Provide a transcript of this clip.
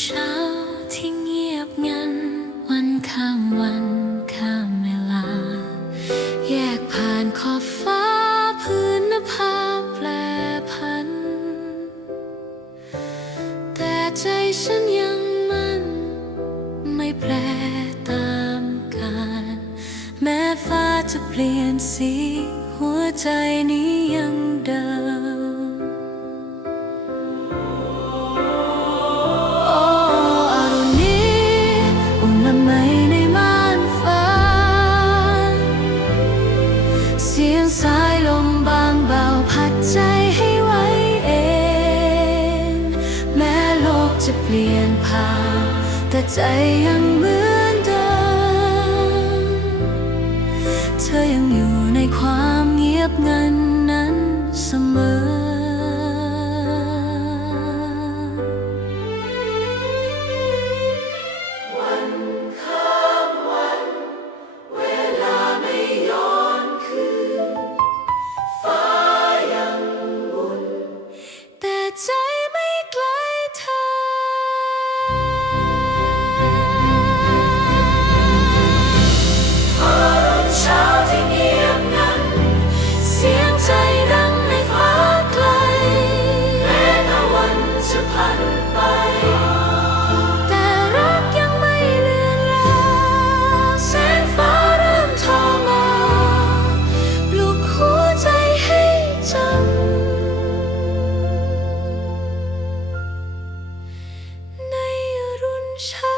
เช้าที่เงียบงัน วันข้ามวันข้าเวลา แยกผ่านขอบฟ้าพื้นภาแปลพัน แต่ใจฉันยังมั่น ไม่แปรตามกาลแม้ฟ้าจะเปลี่ยนสี หัวใจนี้ยังเดิม ลี่ยนผ่านแต่ใจยังเหมือนเดิม เธอยังอยู่ในความเงียบงันนั้นเสมอ Shut